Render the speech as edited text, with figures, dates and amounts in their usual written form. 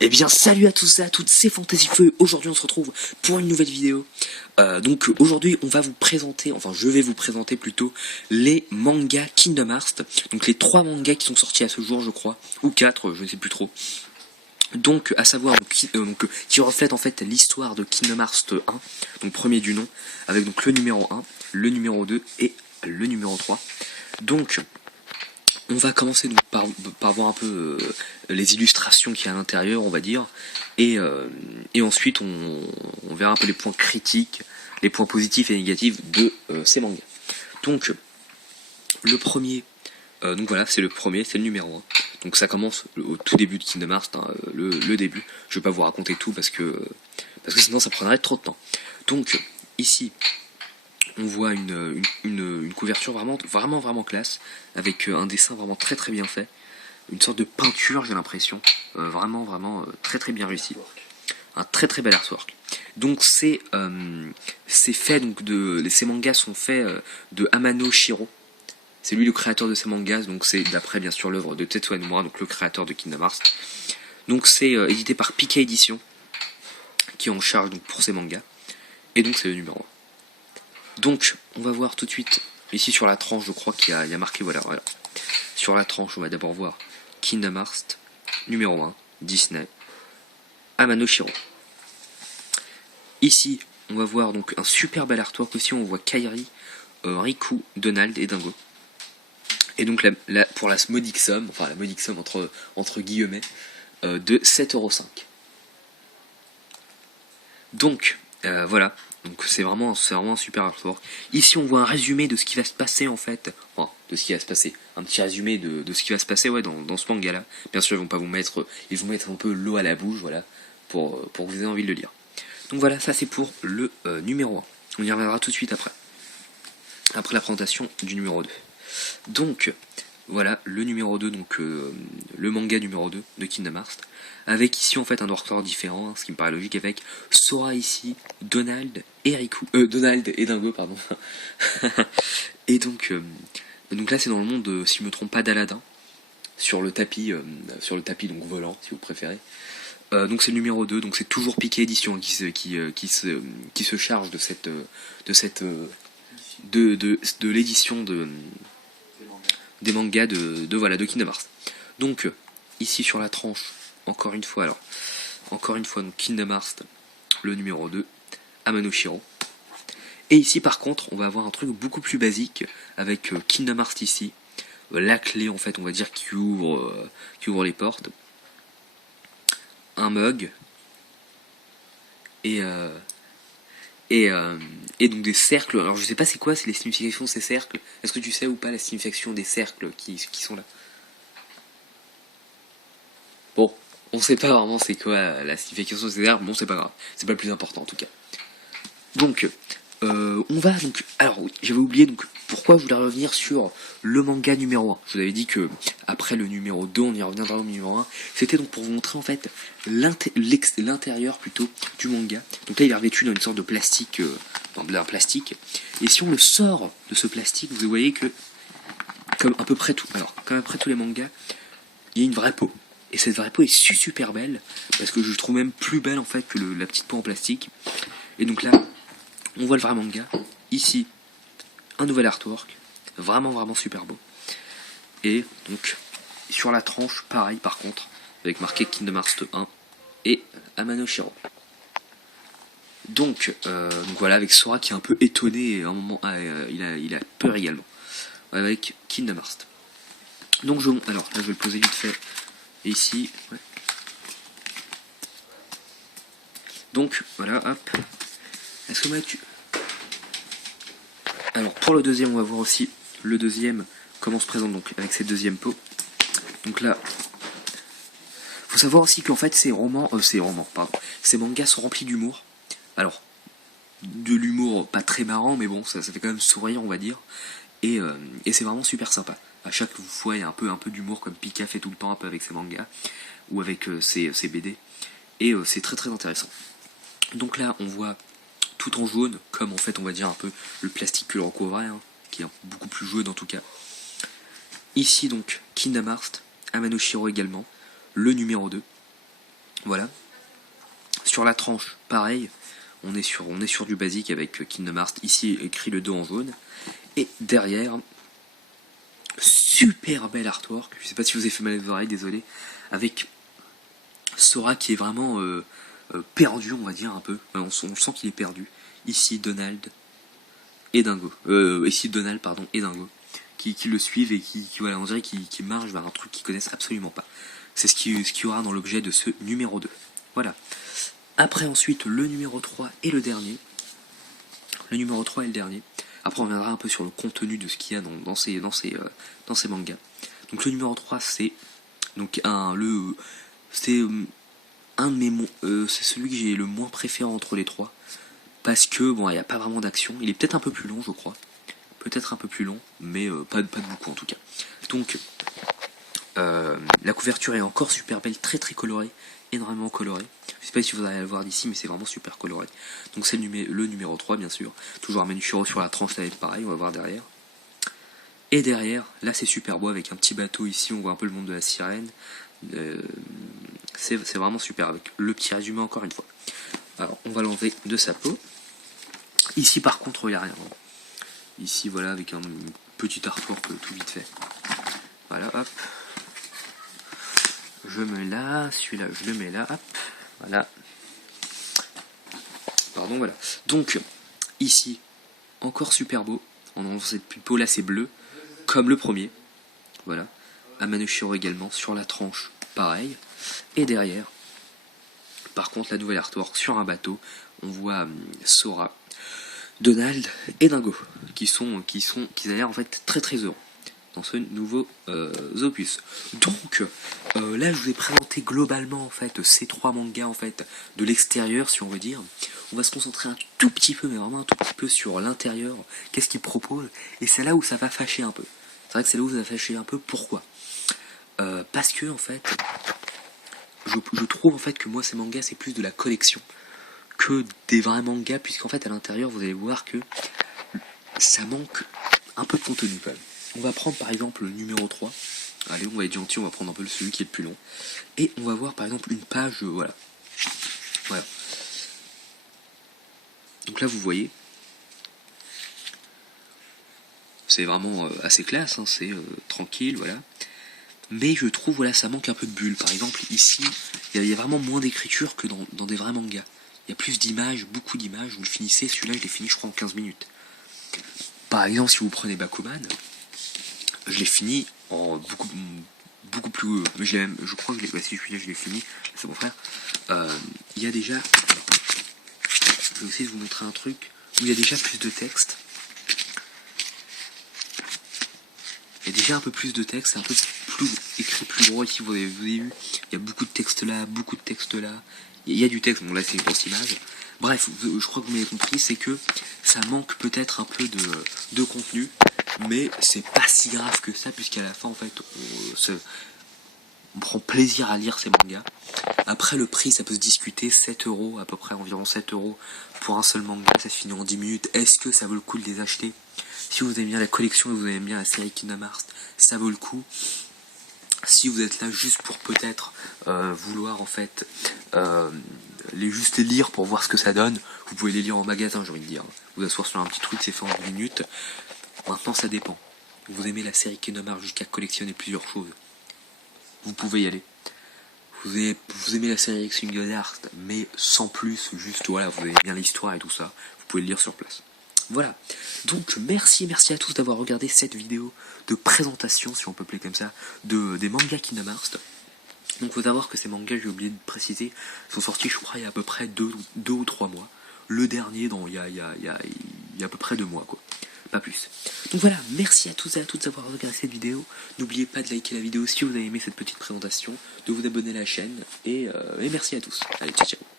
Eh bien salut à tous et à toutes, c'est Fantasy Feu. Aujourd'hui on se retrouve pour une nouvelle vidéo. Donc aujourd'hui on va vous présenter, enfin je vais vous présenter plutôt les mangas Kingdom Hearts. Donc les 3 mangas qui sont sortis à ce jour je crois, ou 4, je ne sais plus trop. Donc à savoir qui reflète en fait l'histoire de Kingdom Hearts 1, donc premier du nom, avec donc le numéro 1, le numéro 2 et le numéro 3. Donc on va commencer donc par voir un peu les illustrations qu'il y a à l'intérieur, on va dire, et ensuite on verra un peu les points critiques, les points positifs et négatifs de ces mangas. Donc le premier, donc voilà, c'est le premier, c'est le numéro 1. Donc ça commence au tout début de Kingdom Hearts, hein, le début. Je vais pas vous raconter tout parce que sinon ça prendrait trop de temps. Donc ici on voit une couverture vraiment classe, avec un dessin vraiment très bien fait, une sorte de peinture j'ai l'impression, vraiment très bien réussi, un très bel artwork. Donc c'est fait donc ces mangas sont faits de Amano Shiro. C'est lui le créateur de ces mangas, donc c'est d'après bien sûr l'œuvre de Tetsuya Nomura, donc le créateur de Kingdom Hearts. Donc c'est édité par Pika Edition, qui est en charge donc pour ces mangas, et donc c'est le numéro 1. Donc, on va voir tout de suite, ici sur la tranche, je crois qu'il y a marqué, voilà. Sur la tranche, on va d'abord voir Kingdom Hearts, numéro 1, Disney, Amano Shiro. Ici, on va voir donc un super bel artwork aussi, on voit Kairi, Riku, Donald et Dingo. Et donc, pour la modique somme entre guillemets, de 7,5€. Donc, voilà. Donc c'est vraiment un super artwork. Ici on voit un résumé de ce qui va se passer en fait. Enfin, de ce qui va se passer. Un petit résumé de ce qui va se passer dans ce manga là. Bien sûr ils vont vous mettre un peu l'eau à la bouche, voilà, pour que vous ayez envie de le lire. Donc voilà, ça c'est pour le numéro 1. On y reviendra tout de suite après la présentation du numéro 2. Donc voilà le numéro 2, donc le manga numéro 2 de Kingdom Hearts, avec ici en fait un artwork différent, hein, ce qui me paraît logique, avec Sora ici, Donald et Dingo, pardon. Et donc là c'est dans le monde, si je me trompe pas, d'Aladin, sur le tapis donc volant si vous préférez. Donc c'est le numéro 2, donc c'est toujours Pika Edition qui se charge de l'édition des mangas de Kingdom Hearts. Donc ici sur la tranche, encore une fois donc Kingdom Hearts, le numéro 2, Amano Shiro. Et ici par contre on va avoir un truc beaucoup plus basique avec Kingdom Hearts ici, la clé en fait on va dire qui ouvre les portes, un mug et donc des cercles. Alors je sais pas c'est quoi, c'est les significations de ces cercles. Est-ce que tu sais ou pas la signification des cercles qui sont là? Bon, on sait pas vraiment c'est quoi la signification de ces cercles, bon c'est pas grave, c'est pas le plus important en tout cas. Donc on va donc... Alors oui, j'avais oublié donc pourquoi je voulais revenir sur le manga numéro 1. Je vous avais dit que après le numéro 2, on y reviendra au numéro 1. C'était donc pour vous montrer en fait l'intérieur plutôt du manga. Donc là il est revêtu dans une sorte de plastique, d'un plastique. Et si on le sort de ce plastique, vous voyez que comme à peu près tous les mangas, il y a une vraie peau. Et cette vraie peau est super belle, parce que je trouve même plus belle en fait que la petite peau en plastique. Et donc là, on voit le vrai manga. Ici, un nouvel artwork, vraiment super beau. Et donc, sur la tranche, pareil par contre, avec marqué Kingdom Hearts 1 et Amano Shiro. Donc voilà, avec Sora qui est un peu étonné, et à un moment, il a peur également, avec Kingdom Hearts. Donc alors là je vais le poser vite fait, et ici, ouais. Donc voilà, hop. Est-ce que Alors pour le deuxième, on va voir aussi le deuxième, comment se présente donc avec cette deuxième peau. Donc là, faut savoir aussi qu'en fait ces mangas sont remplis d'humour. Alors, de l'humour pas très marrant, mais bon, ça fait quand même sourire, on va dire. Et c'est vraiment super sympa. À chaque fois, il y a un peu d'humour, comme Pika fait tout le temps un peu avec ses mangas, ou avec ses BD. Et c'est très intéressant. Donc là, on voit tout en jaune, comme en fait on va dire un peu le plastique que le recouvrait, hein, qui est beaucoup plus jaune en tout cas. Ici donc Kingdom Hearts, Amano Shiro également, le numéro 2. Voilà. Sur la tranche, pareil, on est sur du basique avec Kingdom Hearts, ici écrit le 2 en jaune. Et derrière, super bel artwork, je sais pas si vous avez fait mal aux oreilles, désolé, avec Sora qui est vraiment perdu, on va dire un peu, on sent qu'il est perdu. Ici Donald et Dingo, ici Donald pardon et Dingo, qui le suivent et qui voilà, on dirait qui marchent vers un truc qu'ils connaissent absolument pas. C'est ce qu'il y aura dans l'objet de ce numéro 2. Voilà. Après ensuite le numéro 3 et le dernier. Le numéro 3 et le dernier. Après on reviendra un peu sur le contenu de ce qu'il y a dans ces mangas. Donc le numéro 3 c'est donc c'est celui que j'ai le moins préféré entre les trois. Parce que bon, il n'y a pas vraiment d'action. Il est peut-être un peu plus long, je crois. Peut-être un peu plus long, mais pas de beaucoup en tout cas. Donc la couverture est encore super belle, très très colorée, énormément colorée. Je sais pas si vous allez la voir d'ici, mais c'est vraiment super coloré. Donc c'est le numéro 3 bien sûr. Toujours un Manushiro sur la tranche, ça va être pareil, on va voir derrière. Et derrière, là c'est super beau avec un petit bateau ici, on voit un peu le monde de la sirène. C'est vraiment super avec le petit résumé encore une fois. Alors on va l'enlever de sa peau. Ici par contre il n'y a rien. Ici voilà avec un petit artwork tout vite fait. Voilà hop. Je mets là, celui-là je le mets là, hop. Voilà. Pardon voilà. Donc ici encore super beau. En enlevant cette peau là c'est bleu. Comme le premier. Voilà. Amanushiro également sur la tranche. Pareil. Et derrière. Par contre la nouvelle artwork sur un bateau. On voit Sora, Donald et Dingo qui a l'air en fait très très heureux dans ce nouveau opus. Donc là je vous ai présenté globalement en fait ces trois mangas en fait de l'extérieur si on veut dire. On va se concentrer un tout petit peu, mais vraiment un tout petit peu sur l'intérieur, qu'est-ce qu'ils proposent, et c'est là où ça va fâcher un peu. C'est vrai que c'est là où ça va fâcher un peu, pourquoi parce que en fait je trouve en fait que moi ces mangas c'est plus de la collection que des vrais mangas, puisqu'en fait à l'intérieur vous allez voir que ça manque un peu de contenu quand même. On va prendre par exemple le numéro 3. Allez, on va être gentil, on va prendre un peu celui qui est le plus long. Et on va voir par exemple une page, voilà. Voilà. Donc là vous voyez, c'est vraiment assez classe, hein, c'est tranquille, voilà. Mais je trouve, voilà, ça manque un peu de bulles. Par exemple, ici, il y a vraiment moins d'écriture que dans des vrais mangas. Il y a plus d'images, beaucoup d'images. Vous le finissez, celui-là, je l'ai fini, je crois, en 15 minutes. Par exemple, si vous prenez Bakuman, je l'ai fini en beaucoup plus... je crois que si je l'ai fini, c'est mon frère. Il y a déjà... Je vais essayer de vous montrer un truc où il y a déjà plus de texte. Il y a déjà un peu plus de texte, c'est un peu plus écrit plus gros ici, vous avez vu, il y a beaucoup de texte là, il y a du texte, bon là c'est une grosse image. Bref, je crois que vous m'avez compris, c'est que ça manque peut-être un peu de contenu, mais c'est pas si grave que ça, puisqu'à la fin en fait, on prend plaisir à lire ces mangas. Après le prix ça peut se discuter, 7 € à peu près, environ 7 € pour un seul manga, ça se finit en 10 minutes, est-ce que ça vaut le coup de les acheter? Si vous aimez bien la collection et vous aimez bien la série Kingdom Hearts, ça vaut le coup. Si vous êtes là juste pour peut-être vouloir en fait juste les lire pour voir ce que ça donne, vous pouvez les lire en magasin, j'ai envie de dire. Vous asseoir sur un petit truc, c'est fait en 10 minutes. Maintenant ça dépend. Vous aimez la série Kingdom Hearts jusqu'à collectionner plusieurs choses, vous pouvez y aller. Vous aimez la série Kingdom Hearts, mais sans plus, juste voilà, vous aimez bien l'histoire et tout ça, vous pouvez le lire sur place. Voilà, donc merci à tous d'avoir regardé cette vidéo de présentation, si on peut appeler comme ça, des mangas Kingdom Hearts. Donc faut savoir que ces mangas, j'ai oublié de préciser, sont sortis je crois il y a à peu près 2 ou 3 mois. Le dernier il y a à peu près 2 mois quoi, pas plus. Donc voilà, merci à tous et à toutes d'avoir regardé cette vidéo. N'oubliez pas de liker la vidéo si vous avez aimé cette petite présentation, de vous abonner à la chaîne, et merci à tous. Allez, ciao ciao.